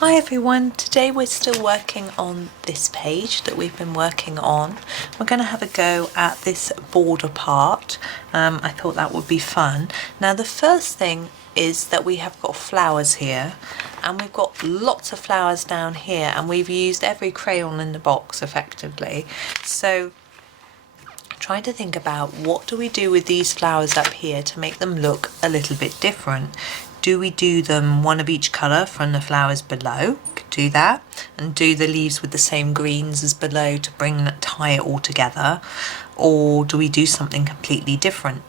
Hi everyone, today we're still working on this page that we've been working on. We're going to have a go at this border part. I thought that would be fun. Now the first thing is that we have got flowers here and we've got lots of flowers down here and we've used every crayon in the box effectively. So trying to think about what do we do with these flowers up here to make them look a little bit different. Do we do them one of each colour from the flowers below? Could do that. And do the leaves with the same greens as below to tie it all together. Or do we do something completely different?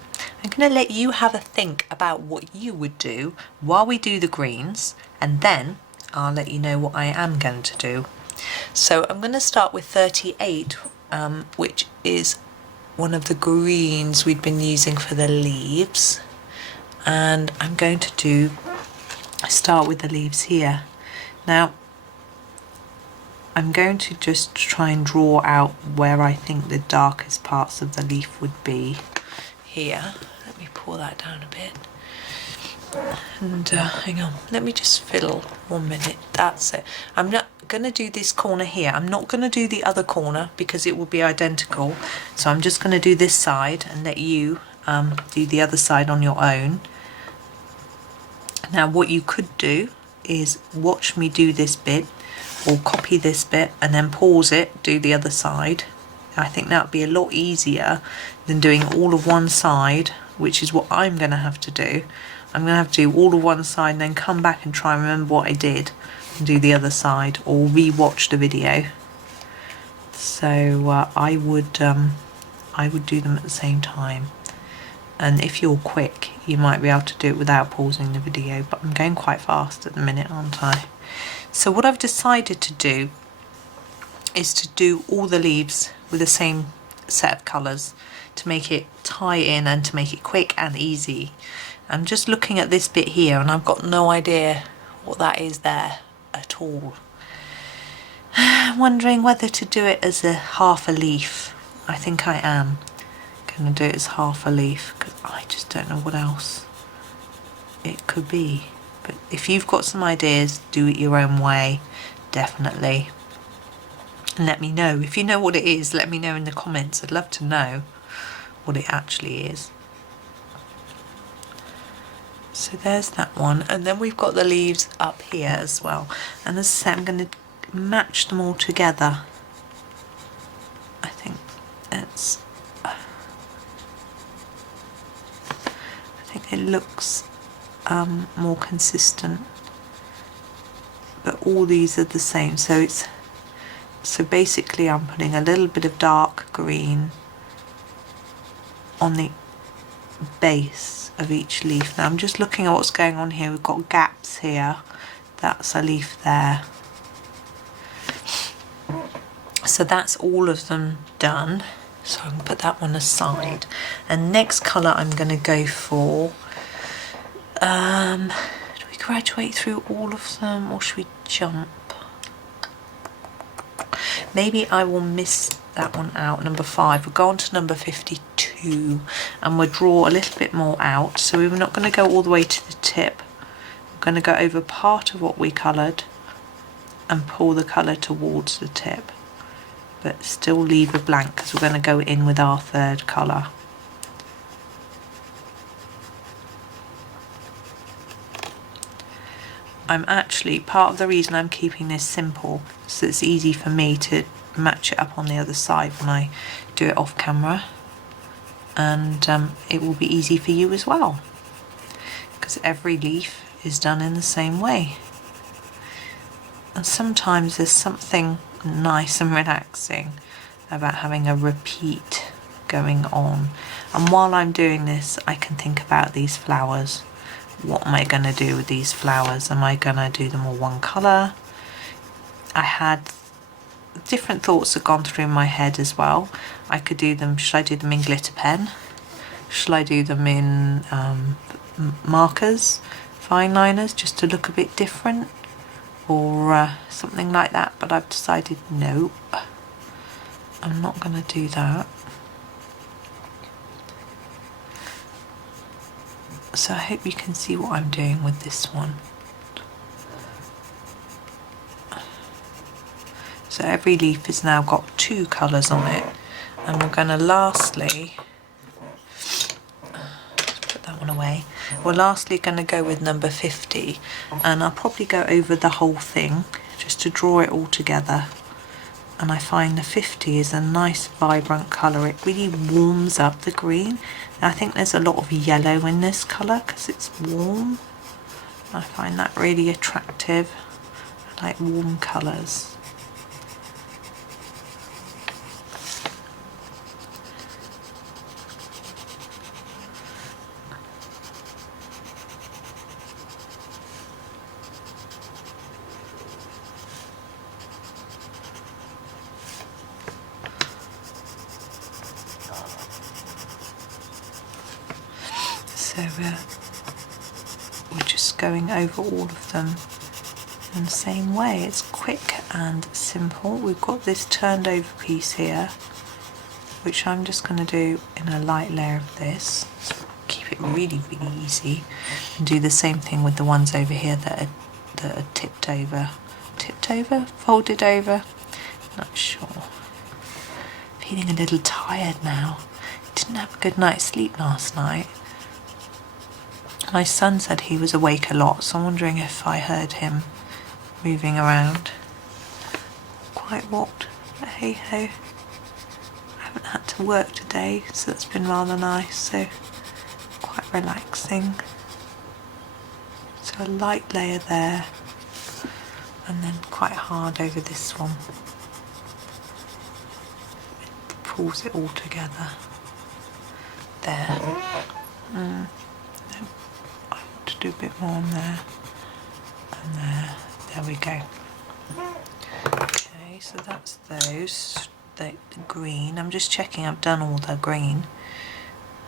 I'm going to let you have a think about what you would do while we do the greens. And then I'll let you know what I am going to do. So I'm going to start with 38, which is one of the greens we'd been using for the leaves. And I'm going to start with the leaves here. Now I'm going to just try and draw out where I think the darkest parts of the leaf would be here. Let me pull that down a bit and hang on, let me just fiddle 1 minute. That's it. I'm not going to do this corner here. I'm not going to do the other corner because it will be identical, so I'm just going to do this side and let you do the other side on your own. Now what you could do is watch me do this bit or copy this bit and then pause it, do the other side. I think that would be a lot easier than doing all of one side, which is what I'm going to have to do. I'm going to have to do all of one side and then come back and try and remember what I did and do the other side or re-watch the video. So I would do them at the same time. And if you're quick, you might be able to do it without pausing the video, but I'm going quite fast at the minute, aren't I? So what I've decided to do is to do all the leaves with the same set of colours to make it tie in and to make it quick and easy. I'm just looking at this bit here and I've got no idea what that is there at all. I'm wondering whether to do it as a half a leaf. I think I am going to do it as half a leaf because I just don't know what else it could be. But if you've got some ideas, do it your own way, definitely. And let me know. If you know what it is, let me know in the comments. I'd love to know what it actually is. So there's that one. And then we've got the leaves up here as well. And as I said, I'm going to match them all together. I think that's... it looks more consistent, but all these are the same, so basically I'm putting a little bit of dark green on the base of each leaf. Now I'm just looking at what's going on here. We've got gaps here, that's a leaf there, so that's all of them done. So I'm going to put that one aside. And next colour I'm going to go for, do we graduate through all of them or should we jump? Maybe I will miss that one out, number 5. We'll go on to number 52 and we'll draw a little bit more out. So we're not going to go all the way to the tip. We're going to go over part of what we coloured and pull the colour towards the tip, but still leave a blank because we're going to go in with our third colour. I'm actually, part of the reason I'm keeping this simple so it's easy for me to match it up on the other side when I do it off camera, and it will be easy for you as well because every leaf is done in the same way. And sometimes there's something nice and relaxing about having a repeat going on, and while I'm doing this I can think about these flowers. What am I going to do with these flowers? Am I going to do them all one colour? I had different thoughts that gone through my head as well. I could do them, should I do them in glitter pen? Should I do them in markers, fine liners, just to look a bit different? Or something like that, but I've decided no, I'm not going to do that. So I hope you can see what I'm doing with this one. So every leaf has now got 2 colours on it, and we're going to lastly, put that one away, we're lastly going to go with number 50, and I'll probably go over the whole thing just to draw it all together. And I find the 50 is a nice vibrant colour. It really warms up the green. And I think there's a lot of yellow in this colour because it's warm. I find that really attractive. I like warm colours. So we're just going over all of them in the same way. It's quick and simple. We've got this turned over piece here, which I'm just going to do in a light layer of this. So keep it really, really easy. And do the same thing with the ones over here that are tipped over, folded over. Not sure. Feeling a little tired now. Didn't have a good night's sleep last night. My son said he was awake a lot, so I'm wondering if I heard him moving around. Quite what, but hey ho. I haven't had to work today, so that's been rather nice, so quite relaxing. So a light layer there, and then quite hard over this one. It pulls it all together. There. Do a bit more on there and there we go. Okay, so that's those, the green. I'm just checking I've done all the green.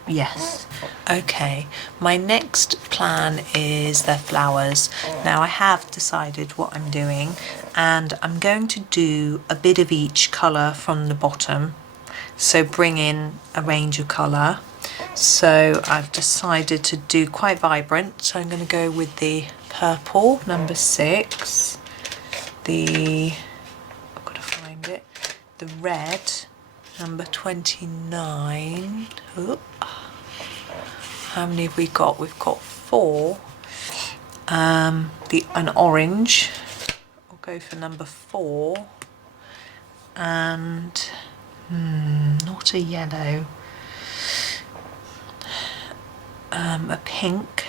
Yes. Okay, my next plan is the flowers. Now I have decided what I'm doing, and I'm going to do a bit of each colour from the bottom, so bring in a range of colour. So I've decided to do quite vibrant, so I'm going to go with the purple, number 6, I've got to find it, the red, number 29, how many have we got? We've got 4, an orange, I'll go for number 4, and not a yellow, a pink,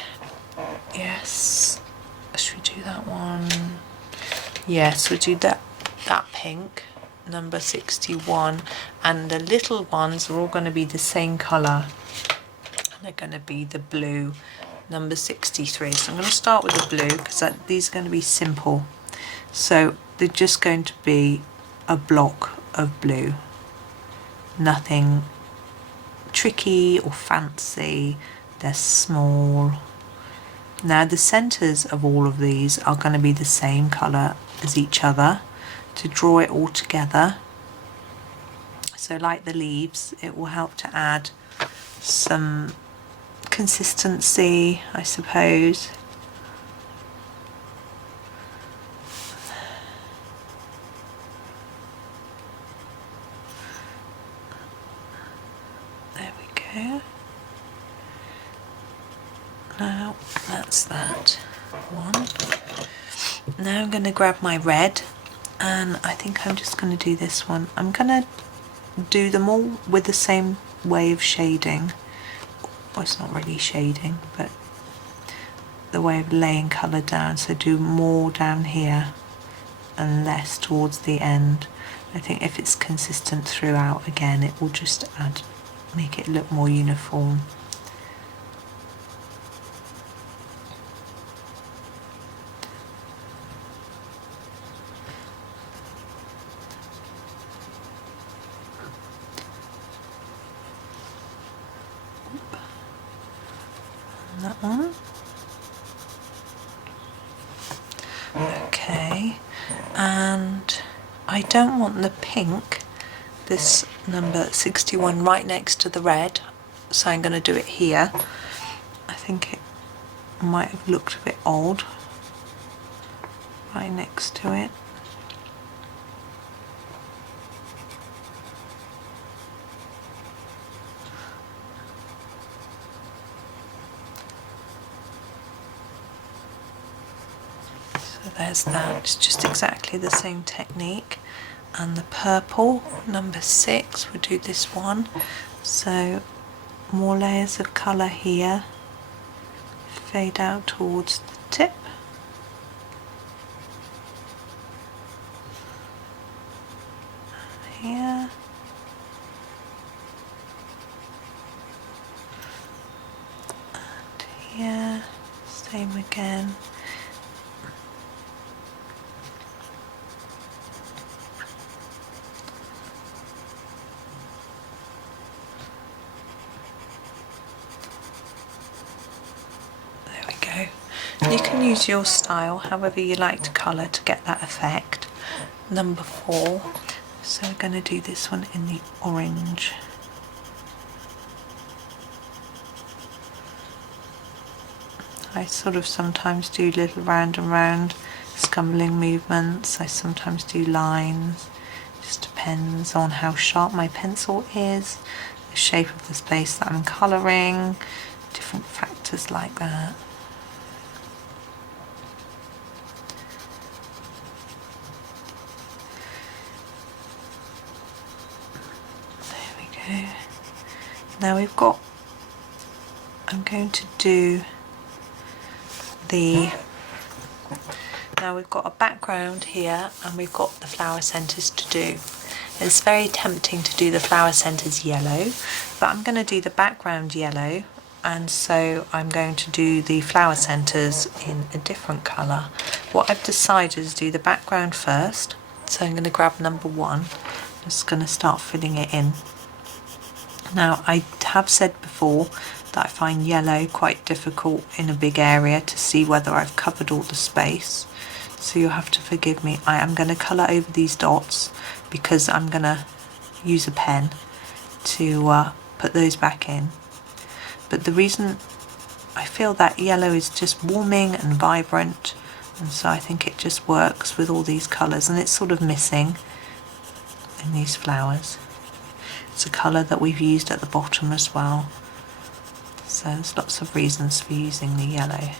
yes, should we do that one? Yes, we'll do that pink, number 61, and the little ones are all going to be the same colour, and they're going to be the blue, number 63. So I'm going to start with the blue because these are going to be simple. So they're just going to be a block of blue, nothing tricky or fancy. They're small. Now the centres of all of these are going to be the same colour as each other to draw it all together. So like the leaves, it will help to add some consistency, I suppose. There we go. Now that's that one. Now I'm going to grab my red, and I think I'm just going to do this one. I'm going to do them all with the same way of shading. Well, it's not really shading, but the way of laying colour down. So do more down here and less towards the end. I think if it's consistent throughout, again, it will just make it look more uniform. That one. Okay, and I don't want the pink, this number 61, right next to the red, so I'm going to do it here. I think it might have looked a bit odd right next to it. So there's that, it's just exactly the same technique. And the purple, number 6, we'll do this one. So more layers of colour here, fade out towards the tip. Here. And here, same again. You can use your style however you like to colour to get that effect. Number 4, so we're going to do this one in the orange. I sort of sometimes do little round and round scumbling movements. I sometimes do lines. Just depends on how sharp my pencil is, the shape of the space that I'm colouring, different factors like that. Now we've got, I'm going to do the, now we've got a background here and we've got the flower centres to do. It's very tempting to do the flower centres yellow, but I'm going to do the background yellow, and so I'm going to do the flower centres in a different colour. What I've decided is do the background first, so I'm going to grab number 1, I'm just going to start filling it in. Now I have said before that I find yellow quite difficult in a big area to see whether I've covered all the space, so you'll have to forgive me. I am going to colour over these dots because I'm going to use a pen to put those back in. But the reason I feel that yellow is just warming and vibrant, and so I think it just works with all these colours, and it's sort of missing in these flowers. It's a colour that we've used at the bottom as well, so there's lots of reasons for using the yellow.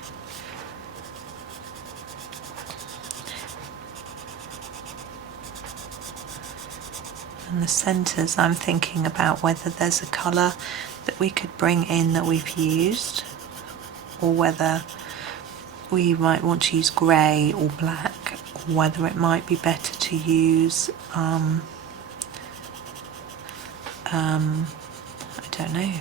And the centres, I'm thinking about whether there's a colour that we could bring in that we've used, or whether we might want to use grey or black, or whether it might be better to use I don't know.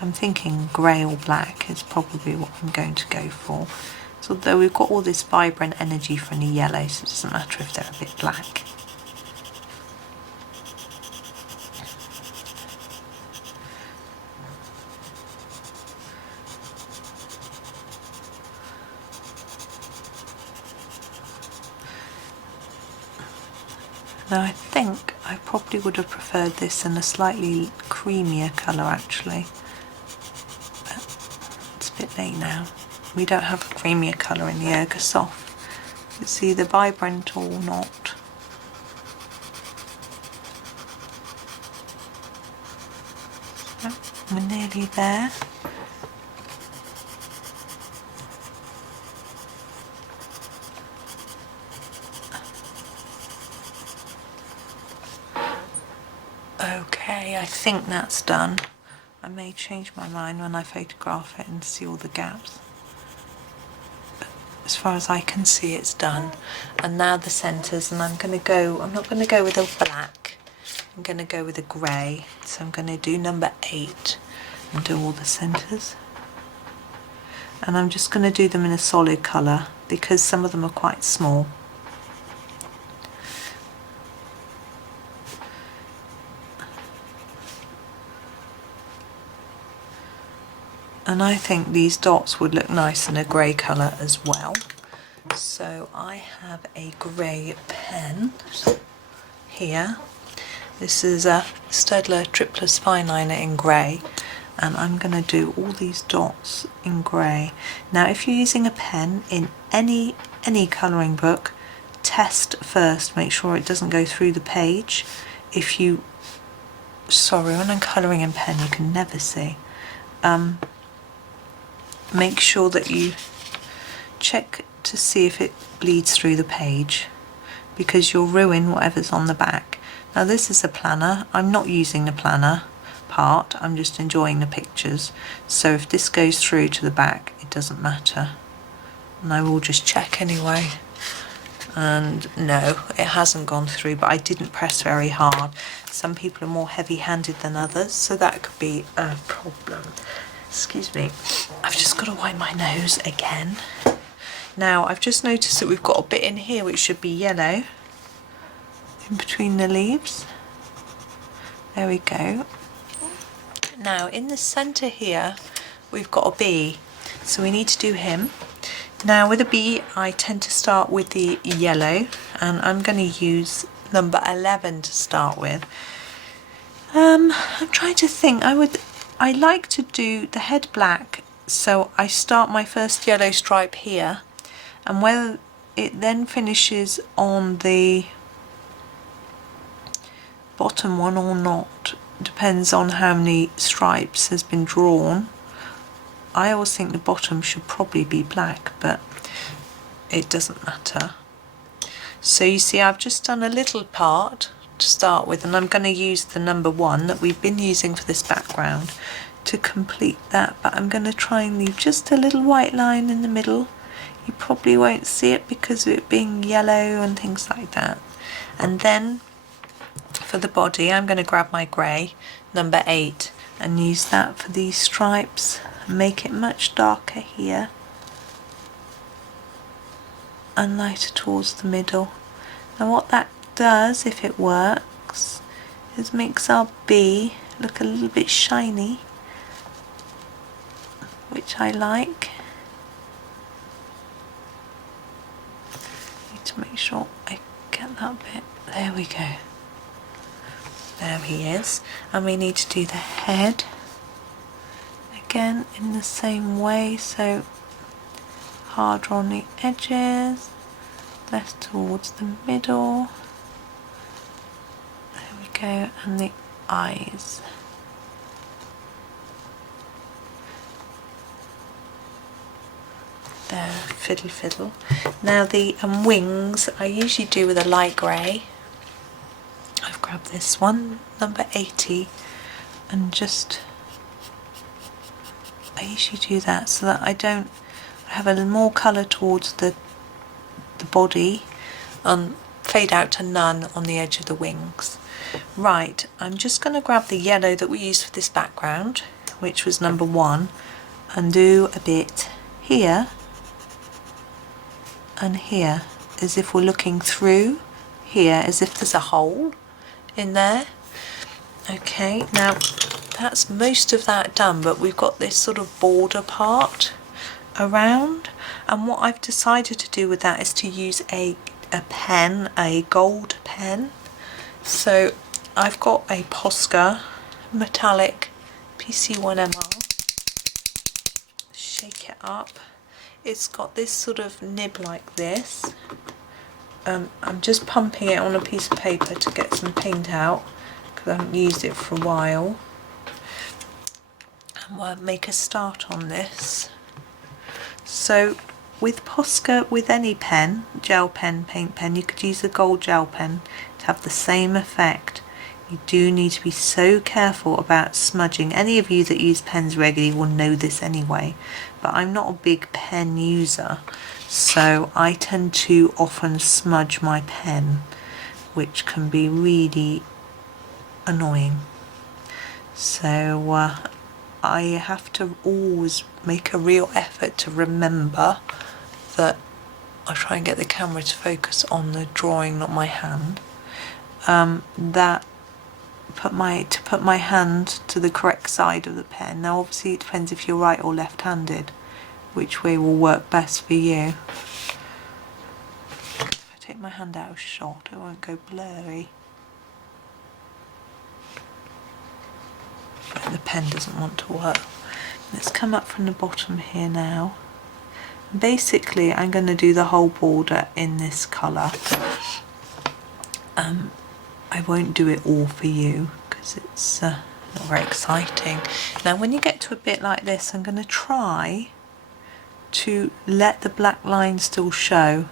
I'm thinking grey or black is probably what I'm going to go for. So although we've got all this vibrant energy from the yellow, so it doesn't matter if they're a bit black. Now I think I probably would have preferred this in a slightly creamier colour actually. But it's a bit late now. We don't have a creamier colour in the Ergosoft. It's either vibrant or not. So we're nearly there. Okay, I think that's done. I may change my mind when I photograph it and see all the gaps. But as far as I can see, it's done. And now the centres, and I'm not going to go with a black, I'm going to go with a grey. So I'm going to do number 8 and do all the centres. And I'm just going to do them in a solid colour because some of them are quite small. And I think these dots would look nice in a grey colour as well. So I have a grey pen here. This is a Staedtler Triplus Fineliner in grey, and I'm going to do all these dots in grey. Now if you're using a pen in any colouring book, test first, make sure it doesn't go through the page. When I'm colouring in pen you can never see. Make sure that you check to see if it bleeds through the page, because you'll ruin whatever's on the back. Now this is a planner. I'm not using the planner part, I'm just enjoying the pictures. So if this goes through to the back, it doesn't matter. And I will just check anyway. And no, it hasn't gone through, but I didn't press very hard. Some people are more heavy-handed than others, so that could be a problem. Excuse me. I've just got to wipe my nose again. Now, I've just noticed that we've got a bit in here which should be yellow in between the leaves. There we go. Now, in the centre here, we've got a bee, so we need to do him. Now, with a bee, I tend to start with the yellow, and I'm going to use number 11 to start with. I'm trying to think. I like to do the head black, so I start my first yellow stripe here, and whether it then finishes on the bottom one or not depends on how many stripes has been drawn. I always think the bottom should probably be black, but it doesn't matter. So you see, I've just done a little part to start with, and I'm going to use the number 1 that we've been using for this background to complete that, but I'm going to try and leave just a little white line in the middle. You probably won't see it because of it being yellow and things like that. And then for the body, I'm going to grab my grey, number 8, and use that for these stripes and make it much darker here and lighter towards the middle. And what that does, if it works, is makes our bee look a little bit shiny, which I like. Need to make sure I get that bit. There we go. There he is. And we need to do the head again in the same way, so harder on the edges, less towards the middle. There we go, and the eyes. There, fiddle fiddle. Now the wings I usually do with a light grey. I've grabbed this one, number 80, and just I usually do that so that I have a little more colour towards the body and fade out to none on the edge of the wings. Right, I'm just going to grab the yellow that we used for this background, which was number 1, and do a bit here and here, as if we're looking through here, as if there's a hole in there. Okay, now that's most of that done, but we've got this sort of border part around, and what I've decided to do with that is to use a pen, a gold pen. So I've got a Posca metallic PC1MR. Shake it up. It's got this sort of nib like this. I'm just pumping it on a piece of paper to get some paint out because I haven't used it for a while. And we'll make a start on this. So with Posca, with any pen, gel pen, paint pen, you could use a gold gel pen to have the same effect. You do need to be so careful about smudging. Any of you that use pens regularly will know this anyway, but I'm not a big pen user, so I tend to often smudge my pen, which can be really annoying. So I have to always make a real effort to remember that I try and get the camera to focus on the drawing, not my hand. To put my hand to the correct side of the pen. Now obviously it depends if you're right or left-handed, which way will work best for you. If I take my hand out of shot, it won't go blurry. But the pen doesn't want to work. Let's come up from the bottom here now. Basically I'm going to do the whole border in this colour. I won't do it all for you because it's not very exciting. Now when you get to a bit like this, I'm going to try to let the black lines still show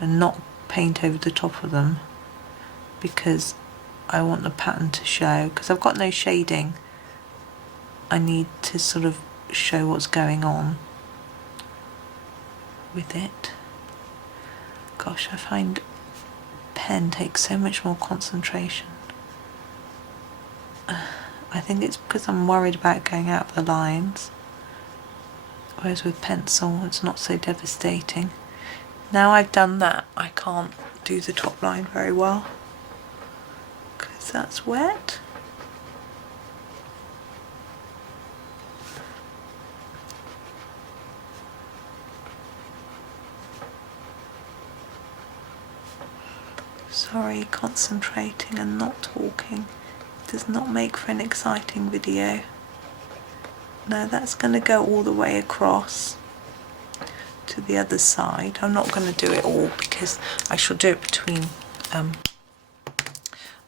and not paint over the top of them, because I want the pattern to show, because I've got no shading. I need to sort of show what's going on with it. Gosh, I find pen takes so much more concentration. I think it's because I'm worried about going out of the lines, whereas with pencil it's not so devastating. Now I've done that, I can't do the top line very well because that's wet. Sorry, concentrating and not talking does not make for an exciting video. Now that's going to go all the way across to the other side. I'm not going to do it all because I shall do it between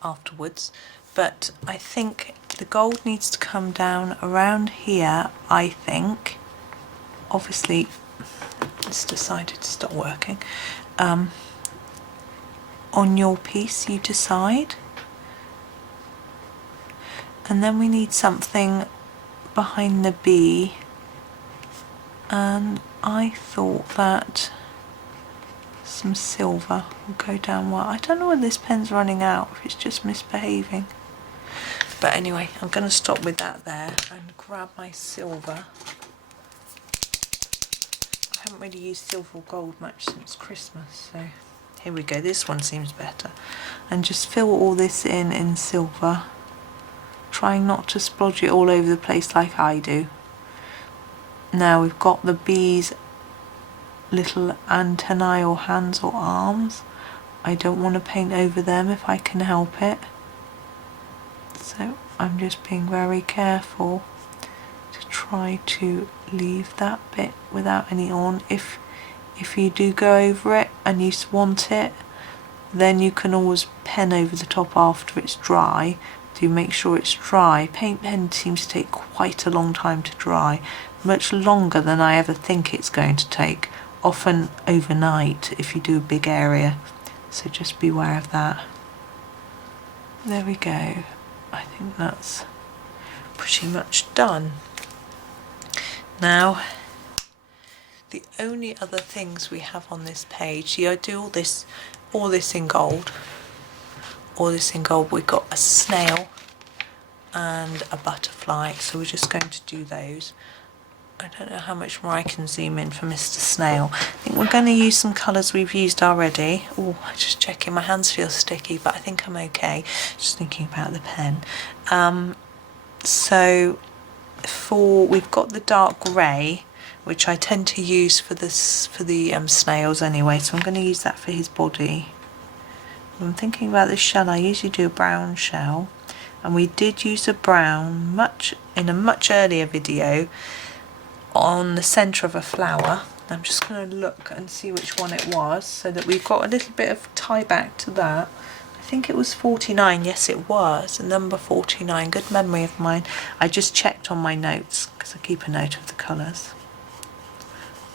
afterwards, but I think the gold needs to come down around here, I think. Obviously it's decided to stop working. On your piece you decide. And then we need something behind the B, and I thought that some silver will go down well. I don't know when this pen's running out, if it's just misbehaving. But anyway, I'm going to stop with that there and grab my silver. I haven't really used silver or gold much since Christmas, so here we go. This one seems better. And just fill all this in silver, trying not to splodge it all over the place like I do. Now we've got the bee's little antennae or hands or arms. I don't want to paint over them if I can help it. So I'm just being very careful to try to leave that bit without any on. If you do go over it and you want it, then you can always pen over the top after it's dry. Do make sure it's dry. Paint pen seems to take quite a long time to dry, much longer than I ever think it's going to take, often overnight if you do a big area, so just be aware of that. There we go. I think that's pretty much done. Now the only other things we have on this page, I do all this in gold. All this in gold. We've got a snail and a butterfly, so we're just going to do those. I don't know how much more I can zoom in for Mr. Snail. I think we're going to use some colours we've used already. Oh, just checking, my hands feel sticky, but I think I'm okay. Just thinking about the pen. So we've got the dark grey, which I tend to use for the snails anyway, so I'm going to use that for his body. I'm thinking about this shell. I usually do a brown shell, and we did use a brown in a much earlier video on the centre of a flower. I'm just going to look and see which one it was, so that we've got a little bit of tie back to that. I think it was 49. Yes, it was number 49. Good memory of mine. I just checked on my notes because I keep a note of the colours.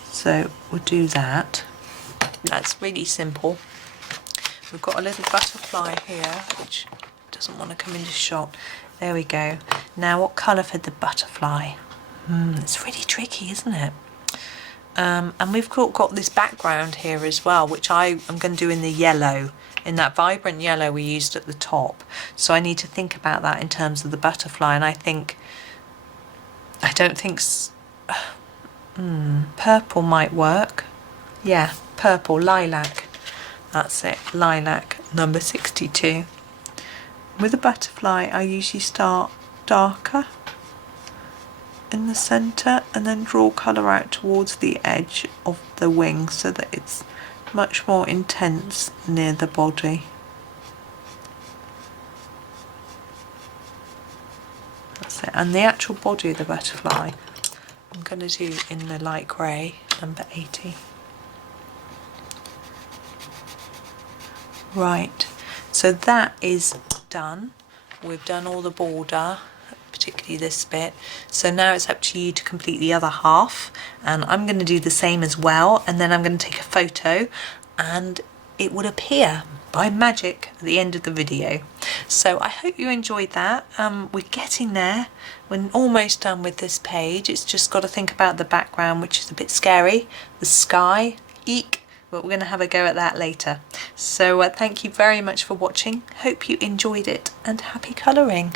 So we'll do that. That's really simple. We've got a little butterfly here which doesn't want to come into shot. There we go. Now what colour for the butterfly? It's really tricky, isn't it? And we've got this background here as well, which I am going to do in the yellow, in that vibrant yellow we used at the top. So I need to think about that in terms of the butterfly, and I don't think purple might work. Yeah, purple, lilac. That's it, lilac, number 62. With a butterfly, I usually start darker in the centre and then draw colour out towards the edge of the wing so that it's much more intense near the body. That's it. And the actual body of the butterfly I'm going to do in the light grey, number 80. Right, so that is done. We've done all the border particularly this bit. So now it's up to you to complete the other half, and I'm going to do the same as well, and then I'm going to take a photo and it would appear by magic at the end of the video. So I hope you enjoyed that. We're getting there. We're almost done with this page. It's just got to think about the background, which is a bit scary. The sky, eek, but we're going to have a go at that later. So thank you very much for watching. Hope you enjoyed it, and happy colouring.